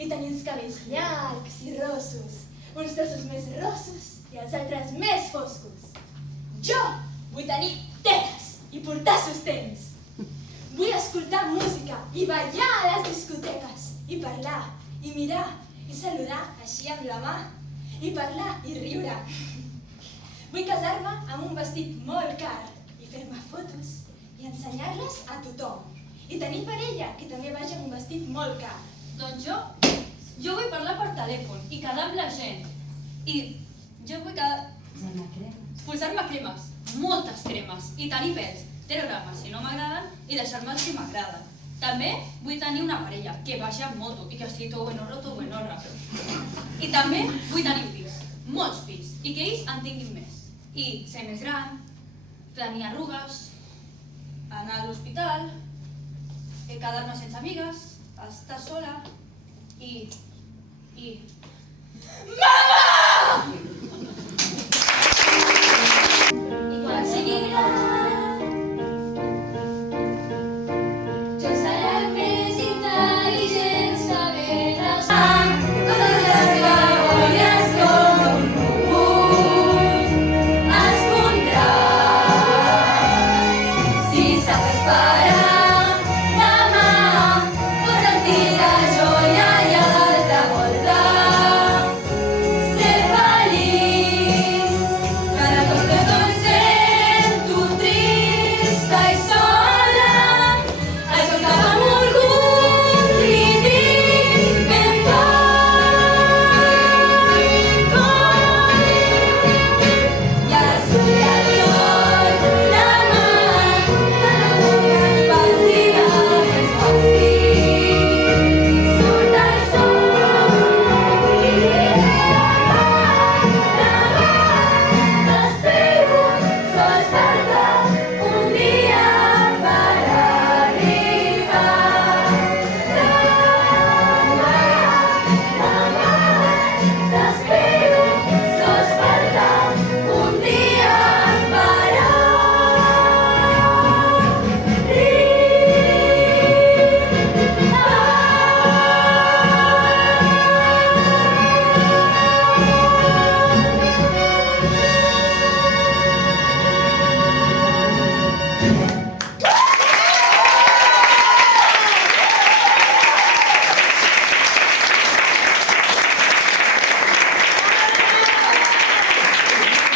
i tenir uns cabells llargs i rossos, uns trossos més rossos i els altres més foscos. Jo vull tenir tetes i portar sostens. Vull escoltar música i ballar a les discoteques, i parlar, i mirar, i saludar així amb la mà, i parlar i riure. Vull casar-me amb un vestit molt car i fer-me fotos i ensenyar-les a tothom. I tenir parella que també vagi amb un vestit molt car. Doncs jo vull parlar per telèfon i quedar amb la gent. I jo vull posar-me cremes, moltes cremes, i tenir pèls, treure-me si no m'agraden i deixar-me els que m'agraden. També vull tenir una parella que vagi amb moto i que estigui tot buenorra. I també vull tenir fills, molts fills, i que ells en tinguin més. I ser més gran, tenir arrugues, anar a l'hospital, quedar-me sense amigues, estar sola i... Mama!